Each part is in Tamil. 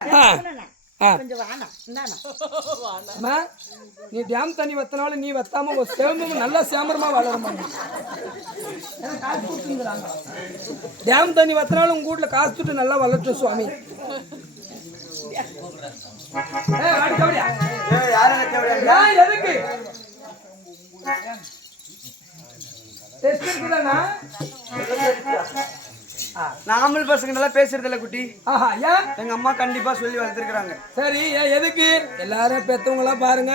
நீ டேம் தண்ணி வத்தனால நீ வத்தாம சேமம் நல்லா சேமரமா வளரும். டேம் தண்ணி வத்தனால உங்க வீட்டுல காசு துட்டு நல்லா வளர்த்து சுவாமி. எதுக்கு நாமல் பசங்க நல்லா பேசுறது இல்ல குட்டி. எங்க அம்மா கண்டிப்பா சொல்லி வளர்த்துருக்காங்க. சரி எதுக்கு எல்லாரும் பெத்தவங்களா பாருங்க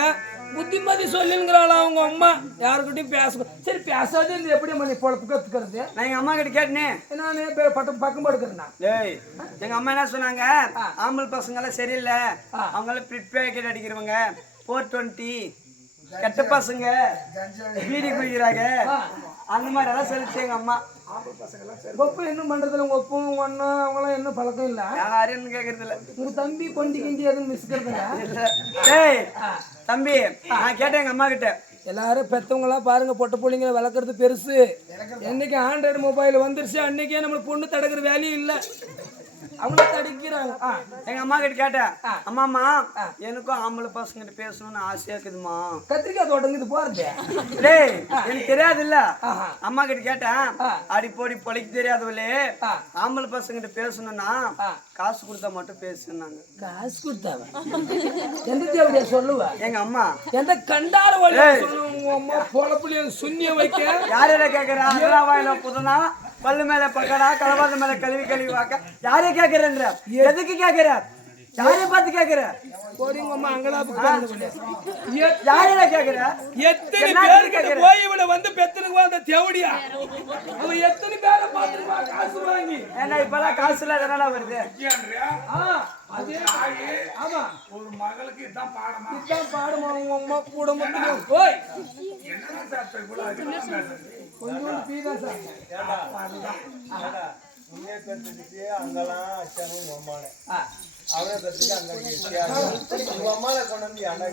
புத்திமதி சொல்லுங்கிறாளா அவங்க அம்மா யாருக்கிட்டையும் பேச. சரி பேசாது எப்படி மணி பொழப்பு கத்துக்கிறது? நான் எங்க அம்மா கிட்ட கேட்டேனே நானே பக்கம் படுக்கிறேன். ஏய் எங்க அம்மா என்ன சொன்னாங்க, ஆம்பல் பசங்க எல்லாம் சரியில்லை, அவங்க எல்லாம் பிரிப்பேக்கெட் அடிக்கிறவங்க, 420 கெட்ட பசங்க, பீடி குடிக்கிறாங்க, அந்த மாதிரி எல்லாம் சொல்லிச்சு எங்க அம்மா. ஒப்பு என்ன பண்றதுல உங்க ஒப்பும் உங்க அண்ணா அவங்களாம் என்ன பழக்கம் இல்ல, யாரும் கேக்குறது இல்ல. உங்க தம்பி கொண்டி கிஞ்சி எதுவும் மிஸ்கிறது இல்ல. ஏய் தம்பி நான் கேட்டேன் எங்க அம்மா கிட்ட, எல்லாரும் பெத்தவங்களா பாருங்க பொட்ட பிள்ளைங்க வளர்க்கறது பெருசு. என்னைக்கு ஆண்ட்ராய்டு மொபைல் வந்துருச்சு அன்னைக்கே நம்மளுக்கு பொண்ணு தடுக்கிற வேலையும் இல்லை, அவங்கள தடிக்கிறாங்க. எங்க அம்மா கிட்ட கேட்டேன், அம்மாமா எனக்கும் ஆம்பளை பசங்க கிட்ட பேசணும்னு ஆசையா இருக்குதுமா. கத்திரிக்காய் தோட்டம் இது போறது டேய் எனக்கு தெரியாது இல்ல. அம்மா கிட்ட கேட்டேன், அடி போடி பொழைக்க தெரியாதவளே ஆம்பளை பசங்க கிட்ட பேசணும்னா காசு கொடுத்தா மட்டும் பேசுனாங்க. காசு கொடுத்தாவ எந்த தேவையா சொல்லுவ? எங்க அம்மா எந்த கண்டார வழியா சொல்லுவாங்க. அம்மா பொழப்புல சுண்ணிய வைக்க யார கேக்குறா? வாயில புதனா பல்லு மேல பக்கடா கலவாத மேல கழுவி வாக்க யாரே கேக்குறேன்ற? எதுக்கு கேக்குற? யாரையும் பார்த்து கேக்குற? அம்மா அங்கலாப்பு யாரையா கேக்குற? எத்தனை பேருக்கு போய் இவனை வந்து பெத்தனுக்கு வந்த தேவடியா அவன் எத்தனை பேரை பார்த்துருவா காசு வாங்கி. ஏன்னா இப்பெல்லாம் காசு இல்லாத என்னடா வருது? அதே ஆமா ஒரு மகளுக்கு இதான் பாடமா, இதான் பாடமா. உங்க அம்மா கூட மட்டும் போய் என்ன சாப்பிட்டு கூட கொஞ்சம் பீதா சார் உண்மையை கத்துக்கிட்டு அங்கெல்லாம் அச்சாவும் அம்மால அவனை கத்துக்கு அங்க உங்க அம்மால கொண்டு வந்து அண்ணா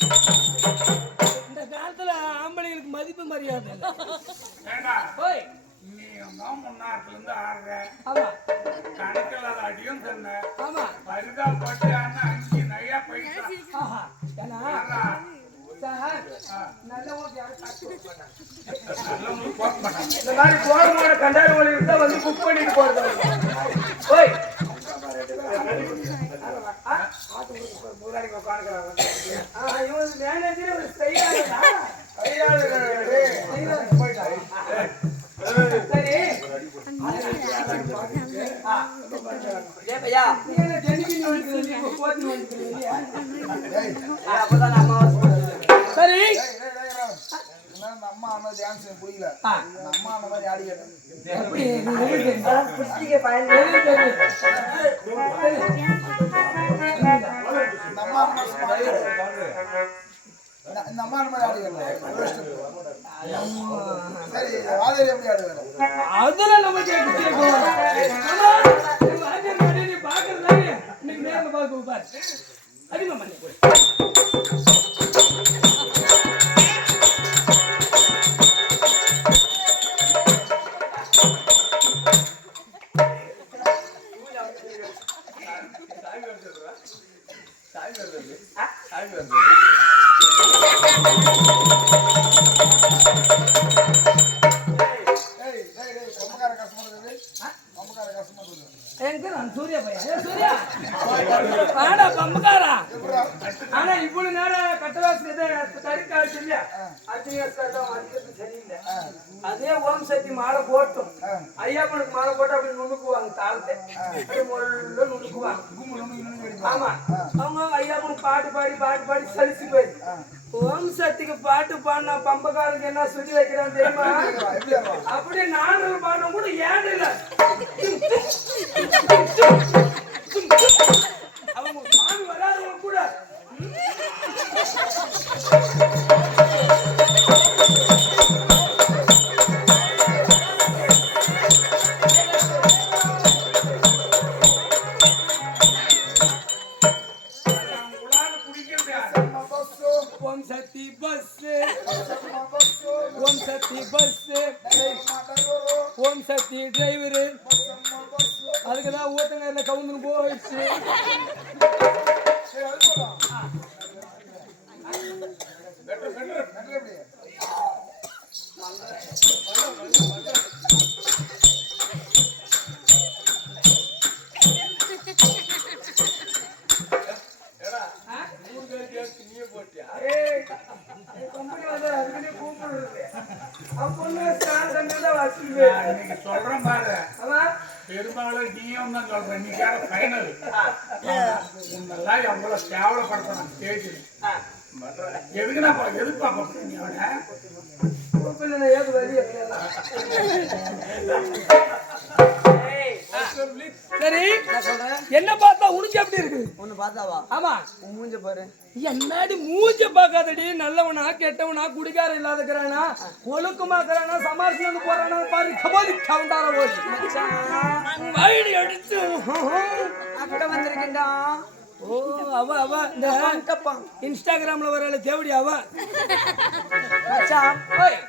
இந்த காலத்துல ஆம்பளைங்களுக்கு மதிப்பு மரியாதை இல்லை. ஏண்டா ஓய் நீ முன்னாட்டுல இருந்து ஆடுற ஆமா கணக்கில்லாத அடியும் சொன்ன ஆமா பரிதா போட்டு ஆனா 5 நையா பைசா ஆஹா ஏன்னா சார் நல்லவங்க யாரும் சாப்பிட்டு போக மாட்டாங்க. நல்லவங்களுக்கு போக மாட்டாங்க. இந்த மாதிரி கோரமான கண்டாரி ஒளி இருந்தா வந்து குக் பண்ணிட்டு போறது. ஓய் இவன் மேனேஜர் ஒரு செய்யாதா சரி ஐயா நீ என்ன ஜெனிக்கு வந்து போத்தி வந்து அப்பதான் அம்மா சரி அம்மா அம்மா டான்ஸ் புரியல அம்மா அந்த மாதிரி ஆடி எப்படி நீ புடிச்சிக்க பயன் அம்மா அம்மா இந்த அம்மா அந்த மாதிரி ஆடி சரி வாதிரி எப்படி ஆடுவாரு அதெல்லாம் நம்ம கேட்கணும். நீ பாக்குறதா இன்னைக்கு நேரம் பார்க்க பாரு அதிகமா பண்ணி எங்க நான் சூர்யா பையன் சூர்யா ஆனா பம்பக்காரா ஆனா இவ்வளவு நேரம் கட்டவாசி தடுக்க இல்லையா சரியில்லை அதே ஓம் சக்தி மாலை போட்டும் ஐயாப்பனுக்கு மாலை போட்டு அப்படி நுணுக்குவாங்க தாளத்தை நுணுக்குவாங்க ஆமா அவங்க ஐயாப்பனுக்கு பாட்டு பாடி சலிச்சு போய் ஓம் சக்திக்கு பாட்டு பாடினா பம்பக்காரனுக்கு என்ன சொல்லி வைக்கிறான் தெரியுமா அப்படியே நானும் பாடின கூட ஏன் இல்லை அவங்க சாமி வராதவங்க கூட ஓம் சக்தி பஸ் ஓம் சக்தி பஸ் ஓம் சக்தி டிரைவரு அதுக்குதான் ஊத்தங்கரில் கவுந்துன்னு போயிடுச்சு. இன்னைக்கு சொல்றேன் பாரு பெரும்பாலும் நீயும் தான் சொல்றேன் நீ கேட ஃபைனல் உன்னெல்லாம் எவ்வளவு கேவலப்படுத்தணும் ஸ்டேஜ் எதுக்குன்னா எதுப்பா பண்ற நீ அவனை சரி என்ன பார்த்தா உனக்கு எப்படி இருக்கு ஒண்ணு பார்த்தாவா ஆமா மூஞ்ச பாரு என்னடி மூஞ்ச பார்க்காதடி நல்லவனா கெட்டவனா குடிக்கார இல்லாதக்கிறானா ஒழுக்கமாக்குறானா சமாளிச்சு போறானா பாரு கபோதி கவுண்டார போய் வயிறு எடுத்து அக்கட வந்திருக்கேன்டா ஓ அவ இந்த இன்ஸ்டாகிராம்ல வரல தேவடி அவ மச்சான்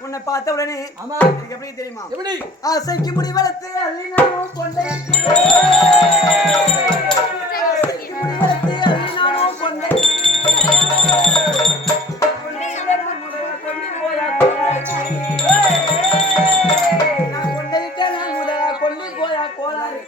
உன்னை பார்த்த உடனே ஆமா எனக்கு எப்படி தெரியுமா எப்படி ஆசைக்கு முடி வளர்த்து அள்ளினாலும் கொண்டை ஆசைக்கு முடி வளர்த்து அள்ளினாலும் கொண்டை நான் கொண்டையிட்டேன் நான் முதலா கொல்லி போயா கோளாறு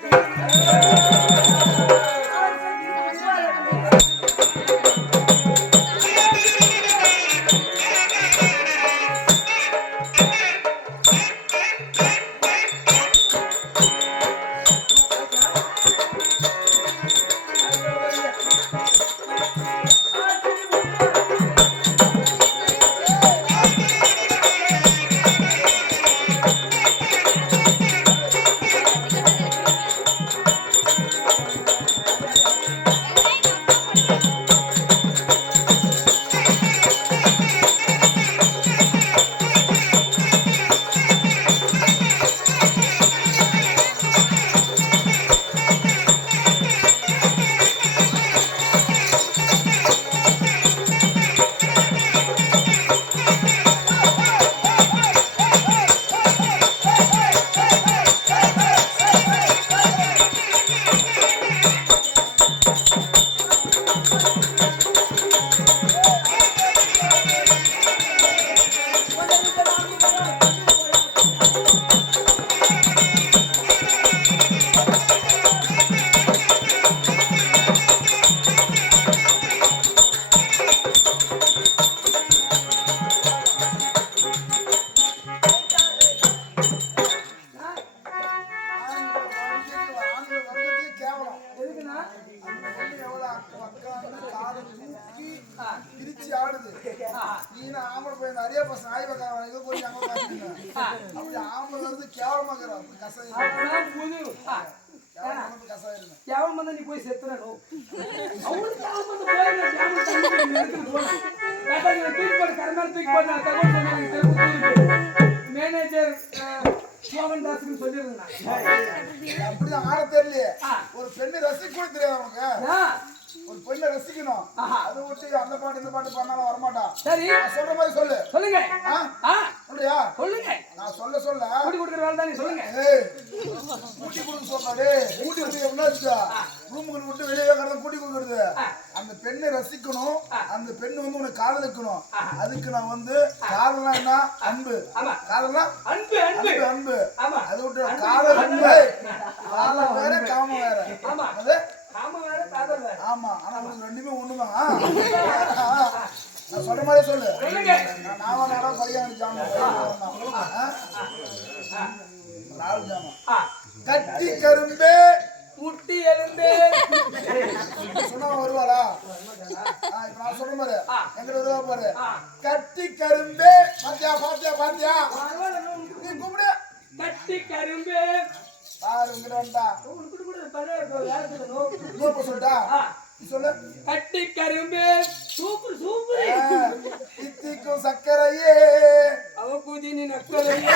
பிரிச்சு ஆடுது. நீ ஆம்பளை போய் நிறைய பசங்க ஆய்வக்காரன் இதை போய் அங்க பாத்தீங்க. அப்படி ஆம்பளை வந்து கேவலமா இருக்கிறான். அப்படி கசாயம் கேவலம் வந்தா நீ போய் செத்துறணும். அவனுக்கு கேவலம் வந்து போய் கேவலம் தண்ணி எடுத்துட்டு போனேன். தூக்கி போட்டு கரமால் தூக்கி போட்டு நான் தகவல் சொன்னேன். மேனேஜர் மோகன் தாஸ்க்கு சொல்லியிருந்தேன். அப்படிதான் ஆட தெரியலையே. ஒரு பெண்ணை ரசிக்க கூட தெரியாது அவங்க. ஒரு பெண்ணை ரசிக்கணும். அதை விட்டு அந்த பாட்டு இந்த பாட்டு பண்ணாலும் வரமாட்டான். சரி நான் சொல்ற மாதிரி சொல்லு. சொல்லுங்க. சொல்றியா? சொல்லுங்க. நான் சொல்ல கூட்டி கொடுக்குற வேலை தானே சொல்லுங்க. கூட்டி கொடுக்க சொன்னாடே. கூட்டி கொடுக்க என்னாச்சா? ரூமுக்கு விட்டு வெளியே கடந்து கூட்டி கொடுக்குறது. அந்த பெண்ணை ரசிக்கணும். அந்த பெண்ணு வந்து உனக்கு காதலிக்கணும். அதுக்கு நான் வந்து காதல்னா என்ன? அன்பு. காதல்னா அன்பு அன்பு அன்பு. ஆமா. அது விட்டு காதல் அன்பு. காதல் வேற காமம் வேற. ஆமா. அது காம வேற காதல் வேற. ஆமா. ஆனா உங்களுக்கு ரெண்டுமே ஒண்ணுதான். நான் சொல்ற மாதிரி சொல்லு. நாம நேரம் கல்யாணம் ஜாமான் ராவல் ஜாமான் கட்டி கரும்பே முட்டி எலும்பே சொன்னா வருவாளா? இப்ப நான் சொல்ற மாதிரி எங்கிட்ட வருவா பாரு. கட்டி கரும்பே பாத்தியா பாத்தியா பாத்தியா நீ கூப்பிடு. கட்டி கரும்பே பாரு இங்க வந்தா நோக்க சொல்லிட்டா சொல்லு. கட்டி கரும்பே சூப்பர் சூப்பர். இத்திக்கும் சக்கரையே அவ கூதி நீ நக்கரையே.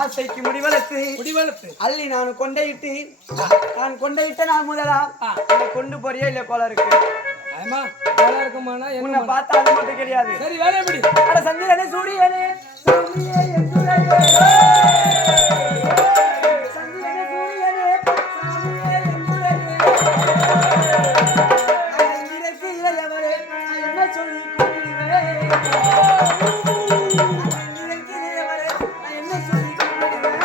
ஆசைக்கு முடிவளர்த்து அள்ளி நான் கொண்டையிட்ட நான் முதலா கொண்டு போறியா இல்ல கோளருக்கு ஆமா நல்லா இருக்குமானா உன்னை பார்த்தா அது மட்டும் கிடையாது. சரி வேற எப்படி? அட சந்திரனே சூரியனே சாமியே எந்துரையே சந்திரனே சூரியனே சாமியே எந்துரையே இறக்கி இளையவரே என்ன சொல்லி கூப்பிடுவேன். இறக்கி இளையவரே என்ன சொல்லி கூப்பிடுவேன்.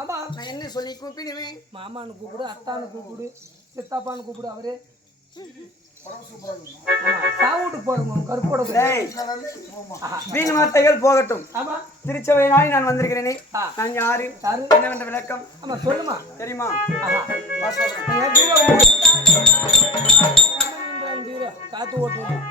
ஆமா நான் என்ன சொல்லி கூப்பிடுவேன். மாமான்னு கூப்பிடு, அத்தான்னு கூப்பிடு, சித்தாப்பான்னு கூப்பிடு. அவரே சாவுட்டு போறோம் கருப்போட. வீண் வார்த்தைகள் போகட்டும். ஆமா திருச்சபை நாய் நான் வந்திருக்கிறேனே. நான் யாரு என்னவென்ற விளக்கம் ஆமா சொல்லுமா தெரியுமா? காத்து ஓட்டுவோம்.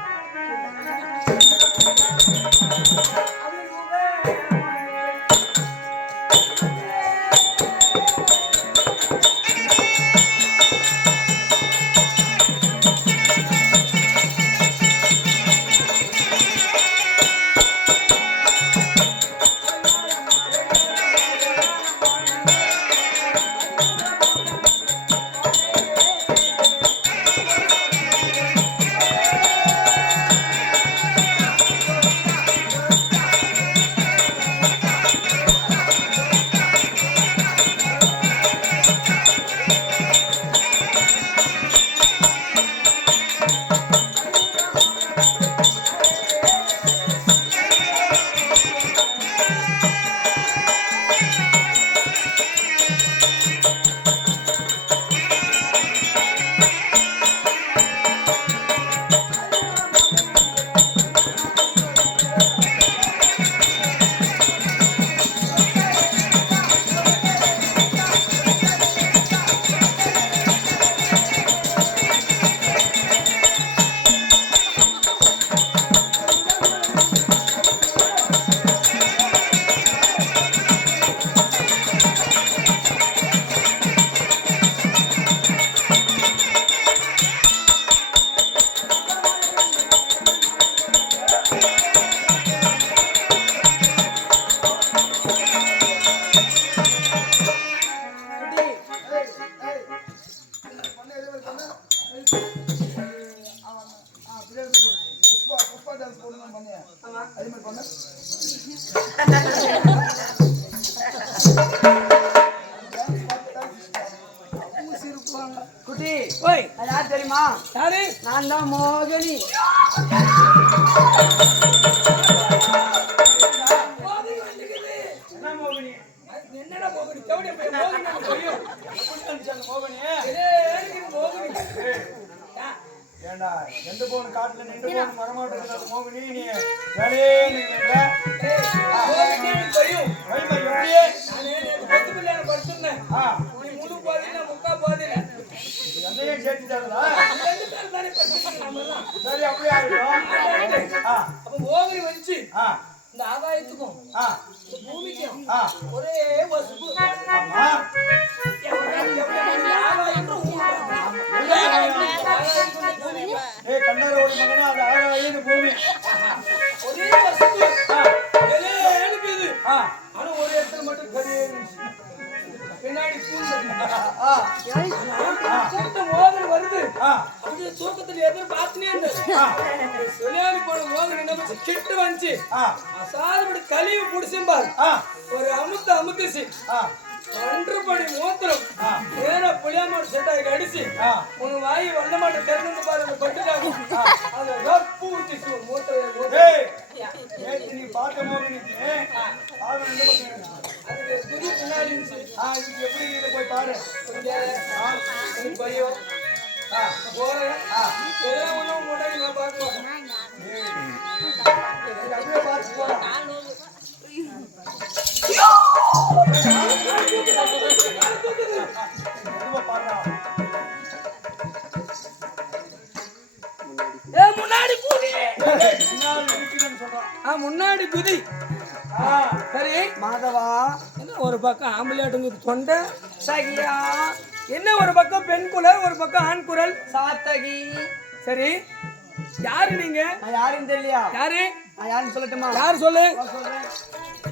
குட்டி ஓய் அது யார் தெரியுமா? யாரு நான் தான் மோகினி. என்ன மோகினி? என்னடா மோகினி கவுடி போய் மோகினி தெரியும் மோகினி மோகினி ஏண்டா எந்த போன காட்டுல நின்று போன மரமாட்டு மோகினி நீ வேலையே தெரியும் எப்படியே பத்து பிள்ளைங்க படிச்சிருந்தேன் நீ முழு பாதியில முக்கா பாதியில என்னையும் சேர்த்துட்டாங்களா? ரெண்டு பேரும் தானே படிச்சிருக்கீங்க நம்ம தான் சரி அப்படியே ஆகட்டும். அப்ப மோகினி வந்துச்சு ஆ இந்த ஆகாயத்துக்கும் ஆ இந்த பூமிக்கும் ஆ ஒரே வசுப்பு ஆமா ஏய் கண்ணாரோட மகனா அது ஆகாயின்னு பூமி. ஒரே வசுப்பு இருக்குது ஆ ஆனா ஒரு இடத்துல மட்டும் கரியேறு பின்னாடி ஆ கூட்ட மோகன் வருது ஆ அப்படியே தூக்கத்துல எதிர் பார்த்துனே இருந்தது சொல்லாடி போன மோகன் என்ன பண்ணி கிட்ட வந்துச்சு ஆ அசாதபடி கழிவு புடிச்சும்பார் ஆ ஒரு அமுத்துச்சு ஆ ஒன்றுபடி மூத்திரம் நேரா புளியாமாடு செட்டாகி அடிச்சு உங்க வாய் வந்த மாட்டை திறந்து பாருங்க பட்டுட்டாங்க அதை ரப்பு ஊத்திச்சு மூத்திரம் ஏய் நேத்து நீ பார்த்த மோகினிக்கு ஆக ரெண்டு பக்கம் அதுக்கு குதி பின்னாடி இருந்துச்சு இது எப்படி இதை போய் பாரு. எனக்கு பையன் போறேன் எதனா ஒண்ணும் முன்னாடி நான் பார்க்க மாட்டேன் அப்படியே பார்த்து போலாம். மெதுவா பாடுறா. முன்னாடி குதி பின்னால் இருக்கிறேன்னு சொல்றான். முன்னாடி குதி சரி மாதவா என்ன ஒரு பக்கம் ஆம்பளையாட்டுங்க தொண்டை சகியா என்ன ஒரு பக்கம் பெண் குரல் ஒரு பக்கம் ஆண் குரல் சாத்தகி. சரி யாரு நீங்க நான் யாருன்னு தெரியலையா? யாரு நான் யாருன்னு சொல்லட்டுமா? யாரு சொல்லு சொல்றேன்.